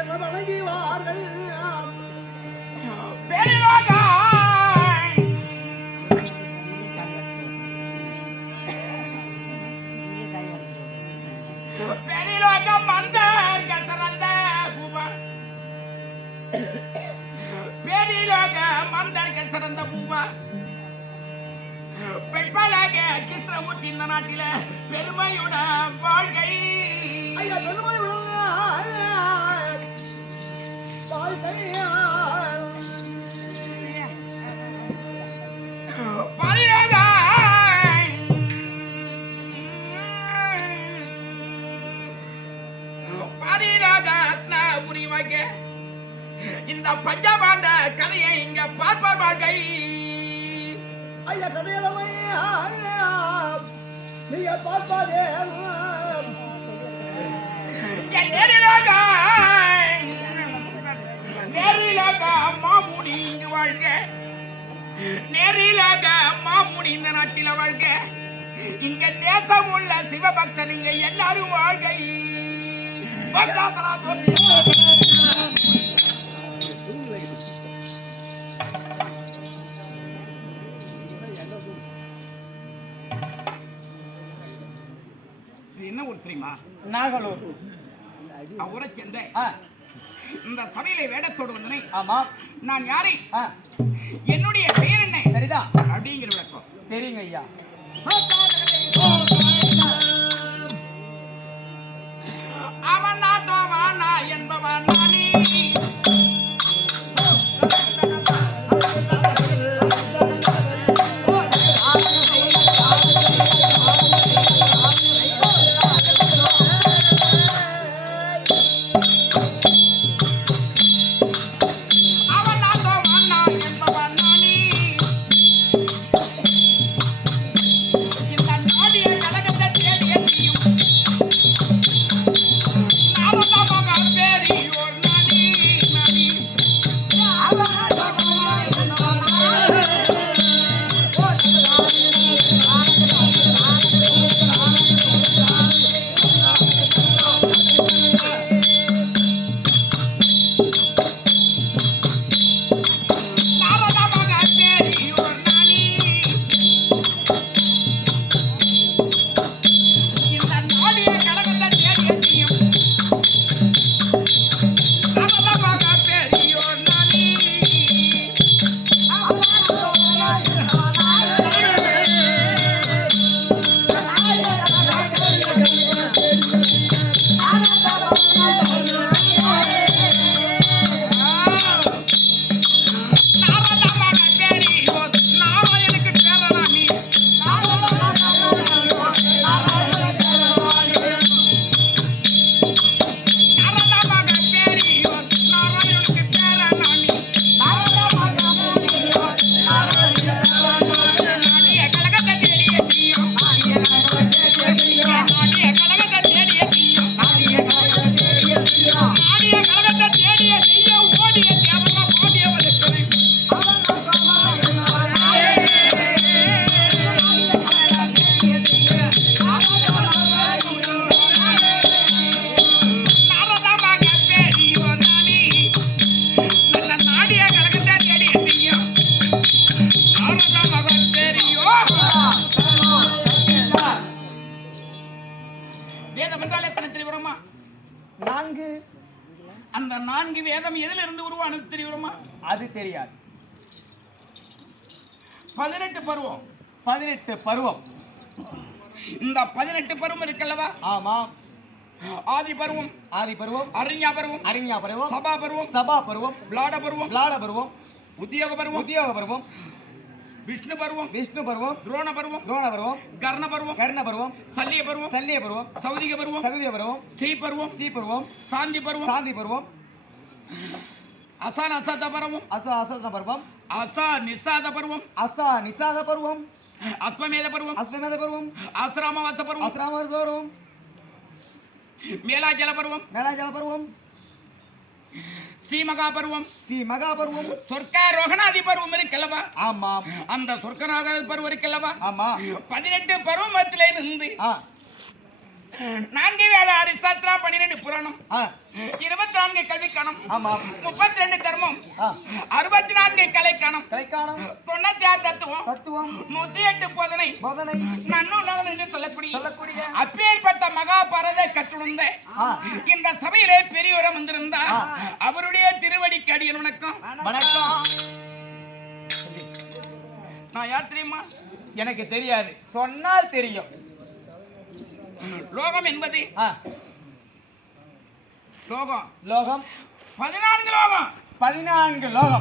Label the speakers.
Speaker 1: என்ன வணங்குவார்கள்
Speaker 2: சிறந்த பூவா பெண்பலக கிருஷ்ணமூர்த்தி இந்த நாட்டில பெருமையுடன் வாழ்க்கை.
Speaker 1: ஐயா பெருமை
Speaker 2: புரிவாங்க இந்த பஞ்சபாண்ட கதையை இங்க பார்ப்பார் வாழ்க்கை
Speaker 1: ஐயா கதையிலமை நீங்க பார்ப்பாதே
Speaker 2: நேரிலாக நேரிலாக மாமுனி இங்கு வாழ்க. நேரிலாக மாமுனி இந்த நாட்டில வாழ்க. இங்க தேசம் உள்ள சிவபக்தன் இங்க எல்லாரும் வாழ்கை. என்ன ஒரு தெரியுமா?
Speaker 3: நாகலூர்.
Speaker 2: ஊரை சேர்ந்த இந்த சபையில வேடத்தோடு வந்தனை.
Speaker 3: ஆமா.
Speaker 2: நான் யாரை? என்னுடைய பெயர் என்ன?
Speaker 3: சரிதான்.
Speaker 2: அப்படிங்கிற விளக்கம்.
Speaker 3: தெரியுங்க ஐயா.
Speaker 2: Thank
Speaker 3: you.
Speaker 2: அந்த நான்கு வேதம் எதிலிருந்து உருவானது தெரியுமா
Speaker 3: அது தெரியாது.
Speaker 2: பதினெட்டு பருவம்.
Speaker 3: பதினெட்டு பருவம்.
Speaker 2: இந்த பதினெட்டு பருவம் இருக்கல்லவா?
Speaker 3: ஆமா.
Speaker 2: ஆதி பருவம்
Speaker 3: ஆதி பருவம்
Speaker 2: அறிஞா பருவம்
Speaker 3: அறிஞா பருவம்
Speaker 2: சபா பருவம்
Speaker 3: சபா பருவம்
Speaker 2: விளாட பருவம்
Speaker 3: விளாட பருவம்
Speaker 2: உத்தியோக பருவம்
Speaker 3: உத்தியோக பருவம்
Speaker 2: விஷ்ணு பருவம்.
Speaker 3: விஷ்ணு பருவம்.
Speaker 2: துரோண பருவம்.
Speaker 3: துரோண பருவம்.
Speaker 2: கர்ண பருவம்.
Speaker 3: கர்ண பருவம்.
Speaker 2: சல்லிய பருவம்.
Speaker 3: சல்லிய பருவம்.
Speaker 2: சௌதிக பருவம்.
Speaker 3: சகுதிய பருவம்.
Speaker 2: ஸ்ரீ பருவம்.
Speaker 3: ஸ்ரீ பருவம்.
Speaker 2: சாந்தி பருவம்.
Speaker 3: சாந்தி பருவம்.
Speaker 2: அசான அசாத பருவம்.
Speaker 3: அச அசன பருவம்.
Speaker 2: அசா நிசாத பருவம்.
Speaker 3: அசா நிசாத பருவம்.
Speaker 2: அஸ்வமேத பருவம்.
Speaker 3: அஸ்வமேத பருவம்.
Speaker 2: ஆசிராமவாச பருவம்.
Speaker 3: அஸ்ராம பருவம்.
Speaker 2: மேலாஜல பருவம்.
Speaker 3: மேலாஜல பருவம்.
Speaker 2: ஸ்ரீமகா பருவம்
Speaker 3: ஸ்ரீ மகா பருவம்
Speaker 2: சொர்க்காரோகணாதி பருவம் இருக்கல்லவா?
Speaker 3: ஆமாம்.
Speaker 2: அந்த சொர்க்கநாக பருவம் இருக்கல்லவா?
Speaker 3: ஆமா.
Speaker 2: பதினெட்டு பருவமத்தில இருந்து நான்கு வேத அரிசாத்ரா பன்னிரெண்டு புராணம். இருபத்தி நான்கு கல்விக்கணம்.
Speaker 3: ஆமா
Speaker 2: முப்பத்தி ரெண்டு தர்மம்.
Speaker 3: ஆ,
Speaker 2: அறுபத்தி நான்கு
Speaker 3: கலைக்காலம்
Speaker 2: தொண்ணூத்தி ஆறு தத்துவம்.
Speaker 3: தத்துவம்.
Speaker 2: நூத்தி எட்டு போதனை.
Speaker 3: போதனை.
Speaker 2: நன்னூலகம் என்று சொல்லக்கூடிய
Speaker 3: சொல்லக்கூடிய.
Speaker 2: அப்பேற்பட்ட மகாபாரத கற்றுணர்ந்த இந்த சபையிலே பெரியவரம் வந்திருந்தார். அவருடைய திருவடிக்கு அடியன் வணக்கம்.
Speaker 3: வணக்கம்.
Speaker 2: நான் யார் தெரியுமா?
Speaker 3: எனக்கு தெரியாது. சொன்னால் தெரியும்.
Speaker 2: லோகம் என்பது? லோகம்.
Speaker 3: லோகம்.
Speaker 2: பதினான்கு லோகம்.
Speaker 3: பதினான்கு லோகம்.